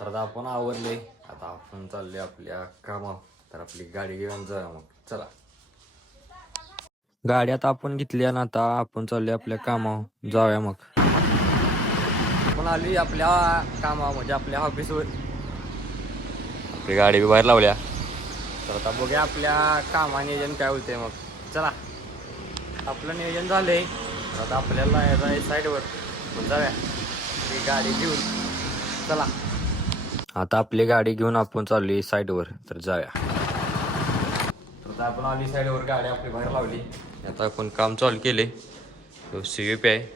तर आता आपण आवरले, आता आपण चालले आपल्या कामावर. तर आपली गाडी घेऊन जा मग, चला. गाडी आता आपण घेतली आणि आता आपण चालले आपल्या कामावर, जाऊया मग. आपण आली आपल्या कामावर म्हणजे आपल्या ऑफिसवर. आपली गाडी बी बाहेर लावल्या. तर आता बघूया आपल्या कामा नियोजन काय होते मग, चला. आपलं नियोजन झालंय, तर आता आपल्याला यायचं आहे साईडवर. जाऊया ही गाडी घेऊन, चला. आता आपली गाडी घेऊन आपण चालली साईडवर, तर जाऊया. तर आता आपण आली साईडवर, गाडी आपली बाहेर लावली. आता आपण काम चालू केले. CVP आहे,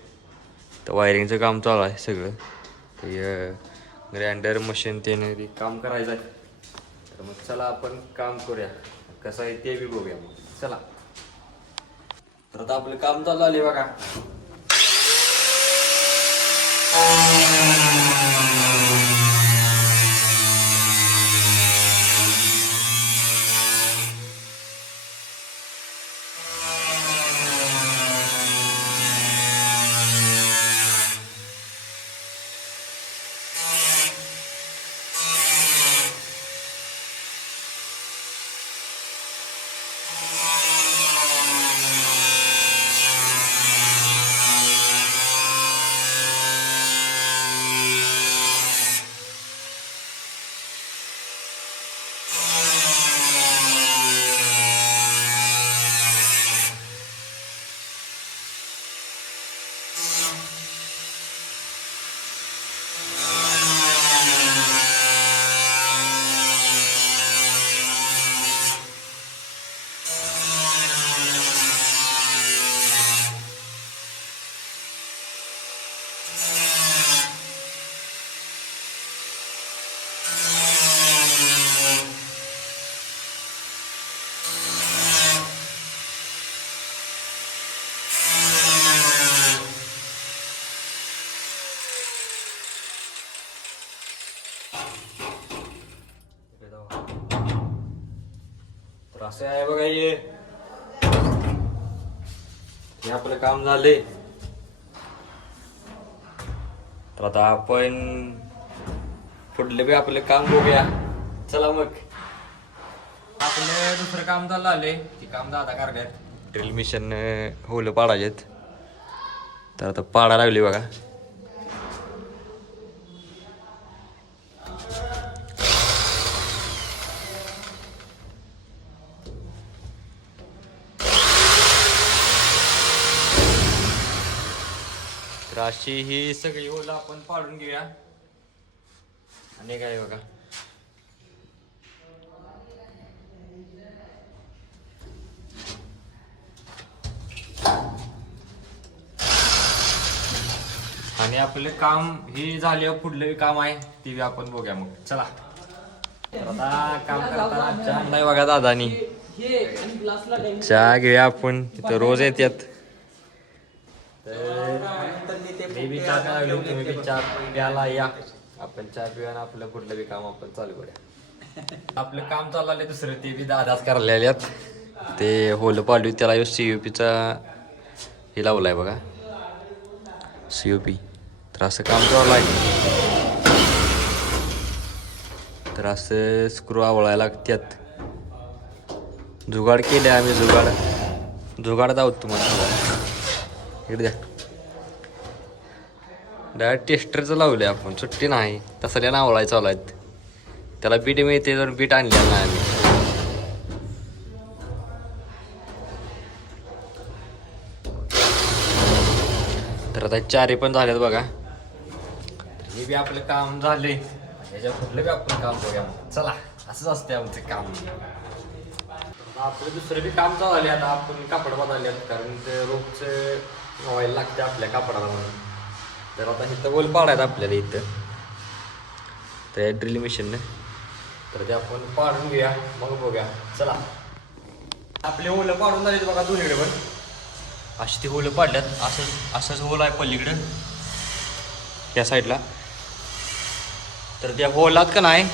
तर वायरिंगचं काम चालू आहे सगळं. ते ग्राइंडर मशीन त्याने काम करायचं आहे. तर मग चला आपण काम करूया, कसं आहे ते बी बघूया मग, चला. तर आता आपलं काम चालू आले बघा. तर असं आहे बघा, हे आपलं काम झाले. तर आता आपण पुढले बी आपलं काम बघूया, चला मग. आपलं दुसरं काम चाललं आले, ते काम दादा करण्यात ड्रिल मिशन होल पाडायचेत. तर आता पाडा लागली बघा. तर अशी ही सगळी होल आपण पाडून घेऊया. आणि काय बघा, आणि आपलं काम हे झाल्यावर पुढलं काम आहे ते बी आपण बघूया मग, चला. तर आता काम करताना चहा नाही बघा दादानी, चहा घेऊया आपण, तिथं रोज येतात. मी बी चहा प्यायला, तुम्ही बी चहा प्यायला या. आपण चहा पिऊया आणि आपलं कुठलं बी काम आपण चालू करूया. आपलं काम चालू आले दुसरं, ते बी दादाच करायला आल्यात. ते होल पाडू, त्याला CUPचा हे लावलाय बघा, CUP. तर असं काम चालू आहे. तर असं स्क्रू आवळायला लागतात. जुगाड केले आम्ही, जुगाड दावत तुम्हाला. इकडे द्या, डायरेक्ट टेस्टरचं लावलं आपण, सुट्टी नाही. तसल्या नावळाय चालू आहेत. त्याला बीट मिळते, जर बीट आणलेलं नाही आम्ही. तर आता चारी पण झाल्यात बघा. हे बी आपलं काम झाले, याच्या कुठलं बी आपण काम बघूया, चला. असंच असते आमचं काम. आपलं दुसरं बी काम चालू झाले. आता आपण कापड बदलल्यात, कारण ते रोजचं व्हायला लागते आपल्या कापडाला म्हणून. तर आता इथं होल पाडायचं आपल्याला इथं, तर ड्रिल मशीनने. तर ते आपण पाडून घेऊया, मग बघूया, चला. आपले होलं पाडून झाले बघा दोन्हीकडे पण. अशी ती होलं पाडल्यात, असंच होल आहे पलीकडं त्या साईडला. तर त्या होलात का नाही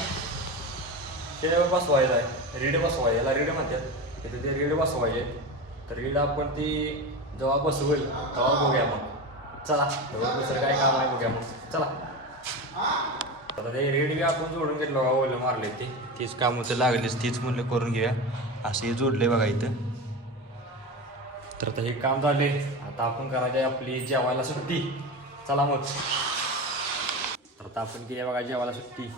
त्याच्यावर बसवायचं आहे, रीड बसवायचं, याला रीड म्हणतात. तिथे ते रीड बसवायचे. तर रीड आपण ती जेव्हा बसवेल तेव्हा बघूया मग, चला. दुसरं काय काम आहे बघूया मग, चला. आता ते रेड बी आपण जोडून घेतलं बघा, ओलं मारले ते तीच काम होतं लागलीच, तीच म्हणलं करून घेऊया. असं हे जोडले बघा इथं. तर आता हे काम झाले, आता आपण करायचं आपली जेवायला सुट्टी. चला मग. तर आता आपण केली बघा जेवायला सुट्टी.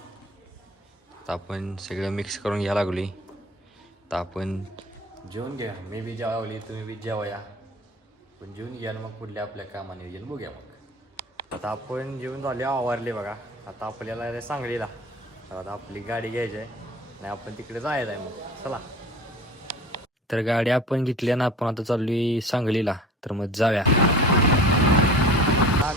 आता आपण सगळं मिक्स करून घ्यायला लागली. तर आपण जेवून घ्या, मी बी जेवावली, तुम्ही बी जेवाया. पण जेवून घ्या मग पुढल्या आपल्या कामाने येईल बघूया मग. आता आपण जेवून झाले, आवारले बघा. आता आपल्याला सांगलीला आता आपली गाडी घ्यायची आहे आणि आपण तिकडे जायचं आहे. मग चला. तर गाडी आपण घेतली ना, आपण आता चाललोय सांगलीला. तर मग जाऊया.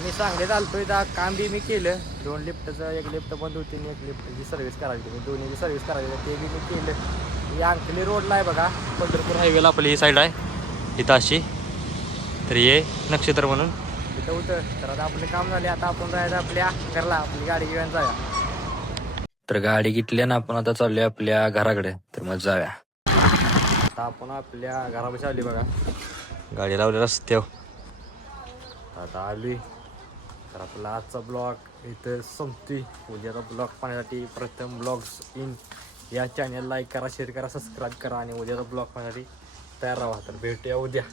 मी सांगलीत आलतोय, तर काम बी मी केलं. 2 लिफ्टचं, 1 लिफ्ट बंद होती आणि 1 लिफ्टची सर्व्हिस करायची. मी दोन्हीची सर्व्हिस करायची, ते बी मी केलं. ही अंकली रोडला आहे बघा, पंढरपूर हायवेला आपली ही साईड आहे इथं अशी. तर ये नक्षत्र म्हणून तिथं होतं. तर आता आपले काम झाले, आता आपण जायचं आपल्या घरला, आपली गाडी घेऊन जाऊया. तर गाडी घेतली ना, आपण आता चाललोय आपल्या घराकडे. तर मग जाऊया. आता आपण आपल्या घरापाशी आली बघा, गाडी लावली रस्त्यावर. आता आली. तर आपला आजचा ब्लॉग इथं संपतोय. उद्याचा ब्लॉग पाहण्यासाठी प्रथम ब्लॉग्स इन या चॅनल लाईक करा, शेअर करा, सबस्क्राईब करा आणि उद्याचा ब्लॉग पाहण्यासाठी तयार राहा. तर भेटूया उद्या.